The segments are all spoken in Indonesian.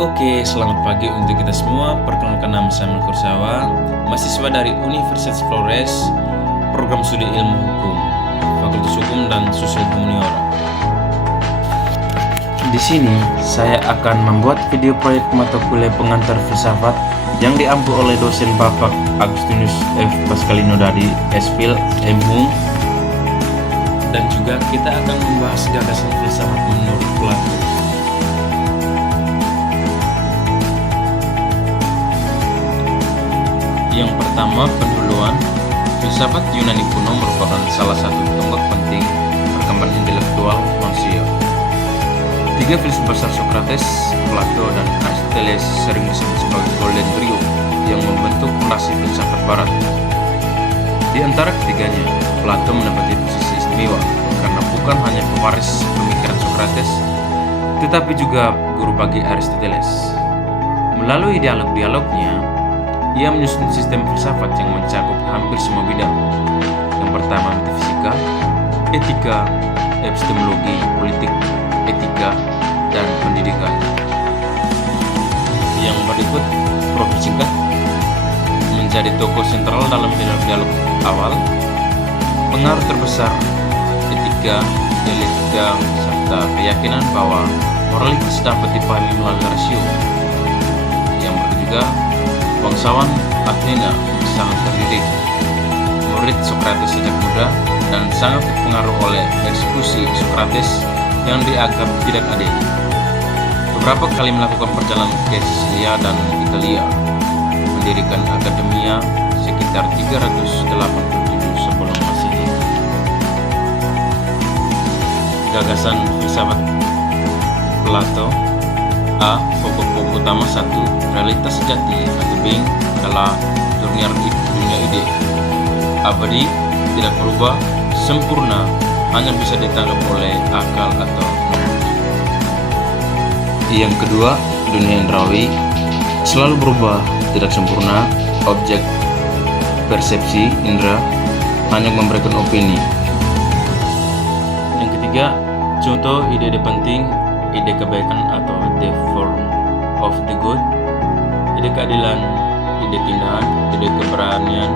Oke, selamat pagi untuk kita semua. Perkenalkan nama saya Melkur Sawa, mahasiswa dari Universitas Flores, program studi ilmu hukum, Fakultas Hukum dan Sosial Humaniora. Di sini saya akan membuat video proyek mata kuliah pengantar filsafat yang diampu oleh dosen Bapak Agustinus F. Pascalino dari SFIL MU, dan juga kita akan membahas gagasan filsafat menurut Plato. Yang pertama, pendahuluan. Filsafat Yunani kuno merupakan salah satu tonggak penting perkembangan intelektual manusia. Tiga filsuf besar Socrates, Plato, dan Aristoteles sering disebut sebagai Golden Trio yang membentuk fondasi filsafat barat. Di antara ketiganya, Plato menempati posisi istimewa karena bukan hanya pewaris pemikiran Socrates, tetapi juga guru bagi Aristoteles. Melalui dialog-dialognya, ia menyusun sistem filsafat yang mencakup hampir semua bidang. Yang pertama, metafisika, etika, epistemologi, politik, etika, dan pendidikan. Yang berikut, profil singkat, menjadi tokoh sentral dalam dialog awal, pengaruh terbesar, etika, dialektika, serta keyakinan bahwa moralitas dapat dipahami melalui rasio. Yang berikut, bangsawan Athena sangat terdidik, murid Socrates sejak muda, dan sangat terpengaruh oleh eksekusi Socrates yang dianggap tidak adil. Beberapa kali melakukan perjalanan ke Sisilia dan Italia, mendirikan akademia sekitar 387 sebelum Masehi. Gagasan filsafat Plato. A. Pokok-pokok utama 1. Realitas sejati atau being adalah dunia ide, abadi, tidak berubah, sempurna, hanya bisa ditangkap oleh akal atau Yang kedua, dunia indrawi, selalu berubah, tidak sempurna, objek persepsi indera, hanya memberikan opini. Yang ketiga, contoh ide-ide penting, ide kebaikan atau the form of the good, ide keadilan, ide keindahan, ide keberanian,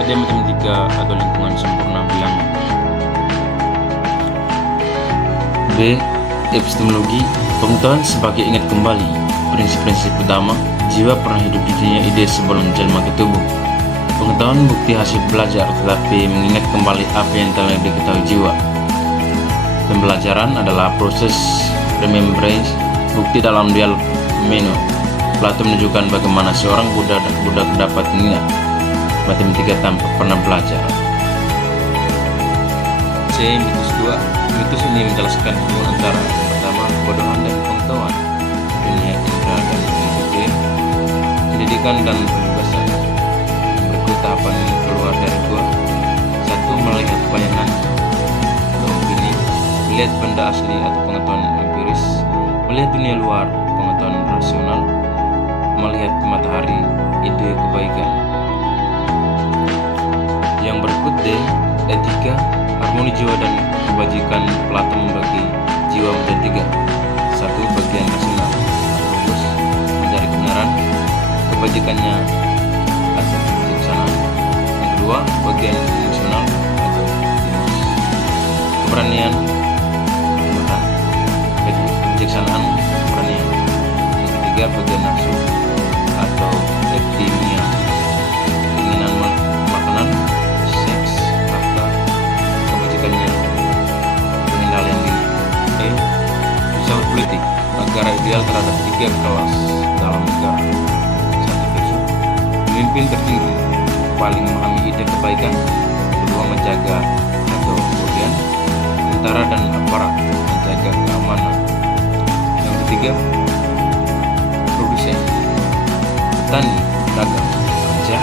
ide matematika atau lingkungan sempurna bilangan. B. Epistemologi, pengetahuan sebagai ingat kembali, prinsip-prinsip utama, jiwa pernah hidup di dunia ide sebelum jelma ke tubuh. Pengetahuan bukti hasil belajar, tetapi mengingat kembali apa yang telah diketahui jiwa. Pembelajaran adalah proses remembrance, bukti dalam dialog meno. Plato menunjukkan bagaimana seorang budak dapat mengingat matematika tanpa pernah belajar. C. Mitos 2. Mitos ini menjelaskan hubungan antara yang pertama, kebodohan dan pengetahuan, dunia indera dan ilmu, pendidikan dan kebebasan. Yang berikut tahapan ini keluar dari gua. 1. Melihat bayangan atau opini, melihat benda asli atau pengetahuan empiris, melihat dunia luar, pengetahuan rasional, melihat matahari, ide kebaikan. Yang berikut D. Etika, harmoni jiwa dan kebajikan. Plato membagi jiwa menjadi 3. 1. Bagian rasional, logos, mencari kebenaran, kebajikannya atau kebijaksanaan. Yang kedua, bagian emosional atau demos, keberanian, kebijaksanaan, keberanian. Yang ketiga, bagian nafsu atau eptimia, keinginan makanan, seks, harta, kebajikannya, pengendalian diri. Filsafat politik, negara ideal terhadap 3 kelas dalam negara. 1. Filsuf, pemimpin tertinggi, paling memahami ide kebaikan. 2. Menjaga atau kemudian tentara dan aparat, menjaga keamanan. Yang ketiga, produsen, petani, dagang, kerja,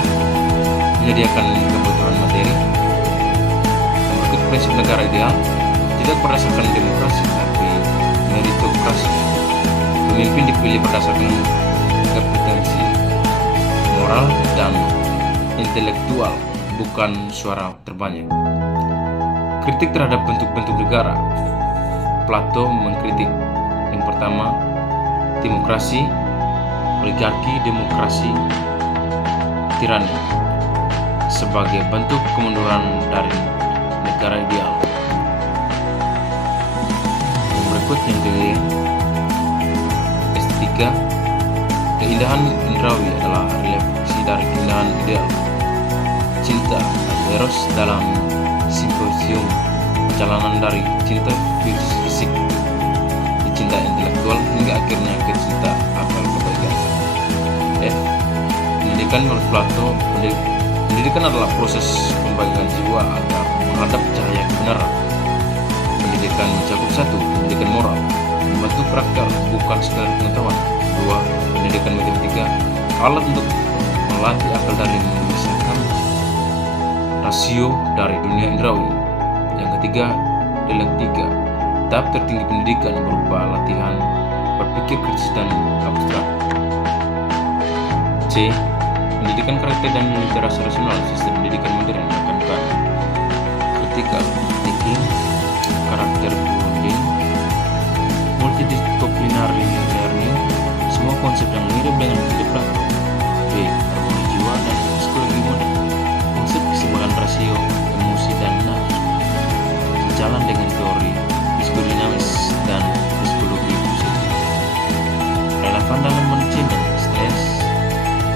menyediakan kebutuhan materi. Yang berikut prinsip negara ideal, tidak berdasarkan demokrasi tapi meritokrasi. Pemimpin dipilih berdasarkan kompetensi moral dan intelektual, bukan suara terbanyak. Kritik terhadap bentuk-bentuk negara. Plato mengkritik, yang pertama, demokrasi, oligarki, demokrasi, tirani sebagai bentuk kemunduran dari negara ideal. Yang berikut yang ketiga, S3, keindahan indrawi adalah refleksi dari keindahan ideal. Cinta atau eros dalam simposium perjalanan dari cinta fisik ke cinta intelektual hingga akhirnya ke cinta akal kebaikan. F. Pendidikan menurut Plato, pendidikan adalah proses pembaikan jiwa agar menghadap cahaya kebenaran. Pendidikan mencakup 1. Pendidikan moral, membentuk karakter bukan sekadar pengetahuan. 2. Pendidikan matematika, alat untuk melatih akal dari memisahkan rasio dari dunia indrawi. Yang ketiga, dialektika, tahap tertinggi pendidikan berupa latihan berpikir kritis dan abstrak. C. Pendidikan karakter dan literasi rasional, sistem pendidikan modern menekankan critical thinking, karakter building, multidisciplinary learning, semua konsep yang mirip dengan metode Plato. B. Harmoni jiwa dan psikologi modern, konsep keseimbangan rasio, emosi dan nafsu, sejalan dengan teori psikodinamis dan psikologi positif. Relevan dalam manajemen stres,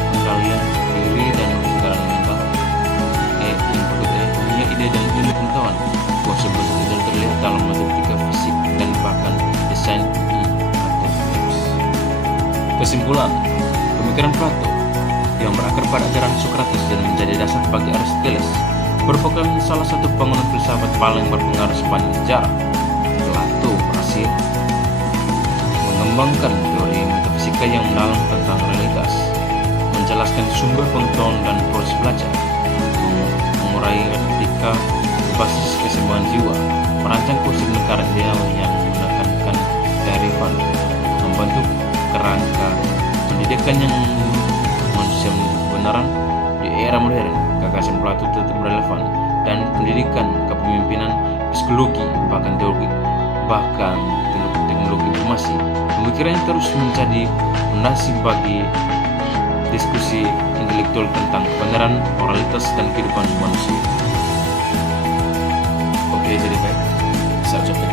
pengendalian diri dan kesegaran mental. Punya ide dan ilmu pengetahuan, konsep tidak terlihat dalam matematika, fisik, dan bahkan desain atau apps. Kesimpulan, pemikiran Plato yang berakar pada ajaran Socrates dan menjadi dasar bagi Aristoteles merupakan salah satu bangunan filsafat paling berpengaruh sepanjang sejarah. Plato berhasil mengembangkan teori metafisika yang mendalam tentang realitas, menjelaskan sumber pengetahuan dan proses belajar, mengurai etika berbasis keseimbangan jiwa, merancang konsep negara ideal yang menekankan kearifan, membentuk kerangka pendidikan yang manusia menuju kebenaran di era modern. Gagasan Plato tetap relevan dan pendidikan, kepemimpinan, psikologi, bahkan teknologi informasi, pemikirannya terus menjadi fondasi bagi diskusi intelektual tentang kebenaran, moralitas, dan kehidupan manusia. Oke, jadi baik, saya ucapkan